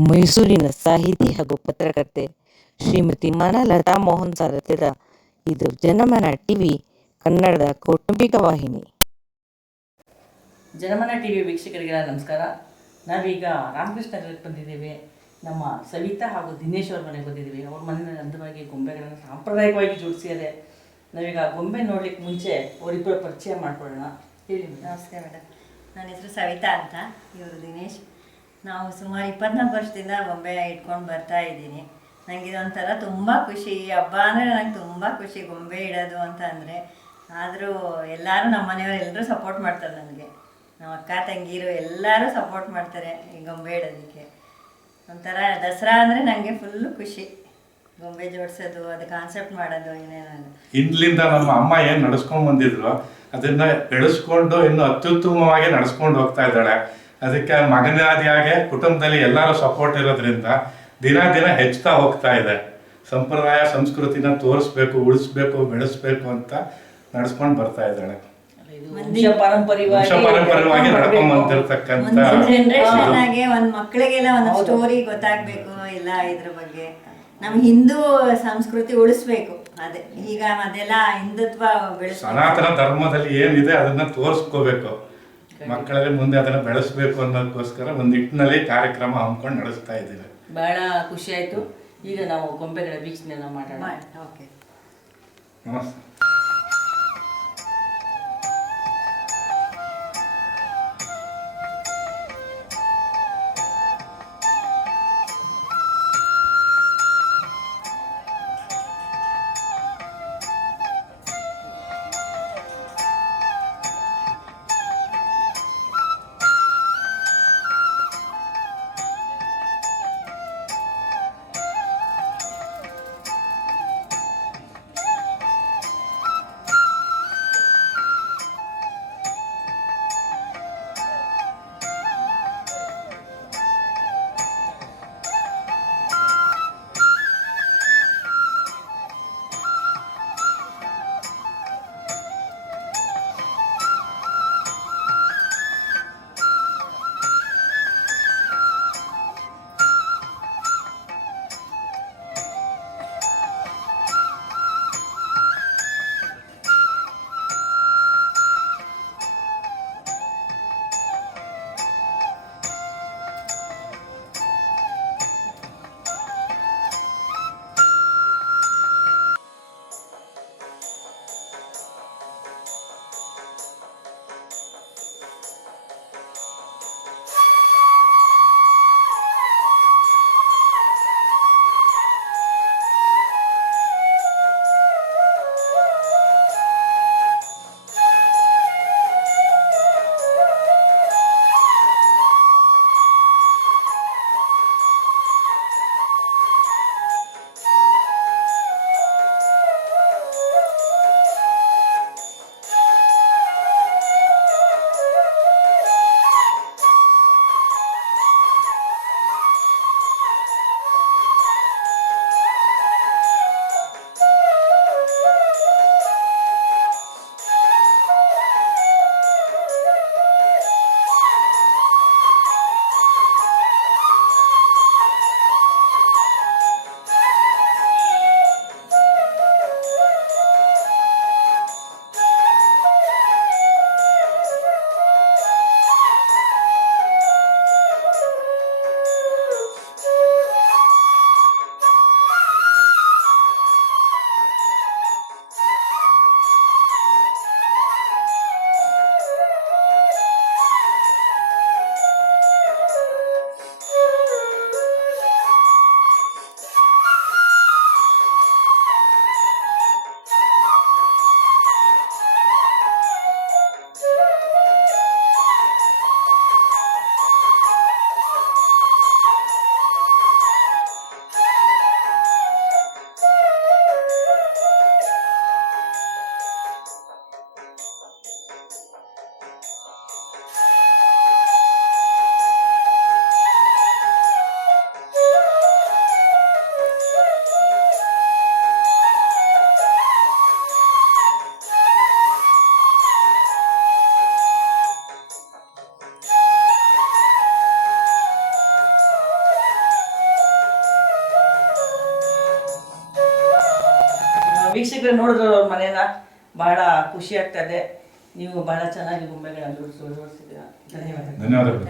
ಮೈಸೂರಿನ ಸಾಹಿತಿ ಹಾಗೂ ಪತ್ರಕರ್ತೆ ಶ್ರೀಮತಿ ಮನಲತಾ ಮೋಹನ್ ಸಾರಥ್ಯದ ಇದು ಜನಮನ ಟಿವಿ ಕನ್ನಡದ ಕೌಟುಂಬಿಕ ವಾಹಿನಿ. ಜನಮನ ಟಿವಿ ವೀಕ್ಷಕರಿಗೆಲ್ಲ ನಮಸ್ಕಾರ. ನಾವೀಗ ರಾಮಕೃಷ್ಣ ನಗರಕ್ಕೆ ಬಂದಿದ್ದೇವೆ. ನಮ್ಮ ಸವಿತಾ ಹಾಗೂ ದಿನೇಶ್ ಅವ್ರ ಮನೆಗೆ ಬಂದಿದ್ದೀವಿ. ಅವ್ರ ಮನೆಯಲ್ಲಿ ಅಂದವಾಗಿ ಗೊಂಬೆಗಳನ್ನು ಸಾಂಪ್ರದಾಯಿಕವಾಗಿ ಜೋಡಿಸಿದ್ದಾರೆ. ನಾವೀಗ ಗೊಂಬೆ ನೋಡ್ಲಿಕ್ಕೆ ಮುಂಚೆ ಅವರಿಬ್ಬರ ಪರಿಚಯ ಮಾಡ್ಕೊಳ್ಳೋಣ. ಹೇಳಿ. ನಮಸ್ಕಾರ ಮೇಡಮ್ ನನ್ನ ಹೆಸರು ಸವಿತಾ ಅಂತ. ಇವರು ದಿನೇಶ್. ನಾವು ಸುಮಾರು ಇಪ್ಪತ್ನಾಲ್ಕು ವರ್ಷದಿಂದ ಬೊಂಬೆ ಇಟ್ಕೊಂಡು ಬರ್ತಾ ಇದ್ದೀನಿ. ನನಗೆ ಇದೊಂಥರ ತುಂಬ ಖುಷಿ. ಈ ಹಬ್ಬ ಅಂದರೆ ನನಗೆ ತುಂಬ ಖುಷಿ ಗೊಂಬೆ ಇಡೋದು ಅಂತ ಅಂದರೆ. ಆದರೂ ಎಲ್ಲರೂ ನಮ್ಮ ಮನೆಯವರು ಎಲ್ಲರೂ ಸಪೋರ್ಟ್ ಮಾಡ್ತಾರೆ ನನಗೆ. ನಮ್ಮ ಅಕ್ಕ, ತಂಗೀರು ಎಲ್ಲರೂ ಸಪೋರ್ಟ್ ಮಾಡ್ತಾರೆ ಈ ಗೊಂಬೆ ಇಡೋದಕ್ಕೆ. ಒಂಥರ ದಸರಾ ಅಂದರೆ ನನಗೆ ಫುಲ್ಲು ಖುಷಿ. ಗೊಂಬೆ ಜೋಡಿಸೋದು, ಅದು ಕಾನ್ಸೆಪ್ಟ್ ಮಾಡೋದು ಏನೇನು ಹಿಂದ್ಲಿಂದ ನಮ್ಮ ಅಮ್ಮ ಏನು ನಡೆಸ್ಕೊಂಡು ಬಂದಿದ್ರು ಅದನ್ನ ಬೆಳೆಸ್ಕೊಂಡು ಇನ್ನು ಅತ್ಯುತ್ತಮವಾಗಿ ನಡೆಸ್ಕೊಂಡು ಹೋಗ್ತಾ ಇದ್ದಾಳೆ. ಅದಕ್ಕೆ ಮಗನಾದಿಯಾಗೆ ಕುಟುಂಬದಲ್ಲಿ ಎಲ್ಲರೂ ಸಪೋರ್ಟ್ ಇರೋದ್ರಿಂದ ದಿನ ದಿನ ಹೆಚ್ಚುತ್ತಾ ಹೋಗ್ತಾ ಇದೆ. ಸಂಪ್ರದಾಯ ಸಂಸ್ಕೃತಿನ ತೋರಿಸ್ಬೇಕು ಉಳಿಸ್ಬೇಕು ಬೆಳೆಸ್ಬೇಕು ಅಂತ ನಡ್ಸ್ಕೊಂಡು ಬರ್ತಾ ಇದ್ದಾಳೆ. ಪರಂಪರವಾಗಿ ನಡ್ಕೊಂಡ್ ಮಾಡ್ಬೇಕು. ಜನರೇಷನ್ ಆಗಿ ಒಂದ್ ಮಕ್ಕಳಿಗೆಲ್ಲ ಒಂದು ಸ್ಟೋರಿ ಗೊತ್ತಾಗ್ಬೇಕು ಎಲ್ಲ ಇದ್ರ ಬಗ್ಗೆ. ನಮ್ಮ ಹಿಂದೂ ಸಂಸ್ಕೃತಿ ಉಳಿಸ್ಬೇಕು. ಅದೇ ಈಗ ಅದೆಲ್ಲ ಹಿಂದುತ್ವ ಸನಾತನ ಧರ್ಮದಲ್ಲಿ ಏನಿದೆ ಅದನ್ನ ತೋರಿಸ್ಕೋಬೇಕು. ಮಕ್ಕಳಲ್ಲಿ ಮುಂದೆ ಅದನ್ನ ಬೆಳೆಸಬೇಕು ಅನ್ನೋದಕ್ಕೋಸ್ಕರ ಒಂದು ನಿಟ್ಟಿನಲ್ಲಿ ಕಾರ್ಯಕ್ರಮ ಹಮ್ಮಿಕೊಂಡು ನಡೆಸ್ತಾ ಇದ್ದೀವಿ. ಬಹಳ ಖುಷಿ ಆಯ್ತು. ಈಗ ನಾವು ಗೊಂಬೆಗಳ ಬೀಚ್ನೆಲ್ಲ ಮಾಡೋಣ. ಓಕೆ ನಮಸ್ತೆ. ವೀಕ್ಷಕರು ನೋಡಿದ್ರು ಅವ್ರ ಮನೇನ ಬಹಳ ಖುಷಿ ಆಗ್ತದೆ ನೀವು ಬಹಳ ಚೆನ್ನಾಗಿ ಗೊಂಬೆಗಳನ್ನು ಧನ್ಯವಾದ ಧನ್ಯವಾದಗಳು.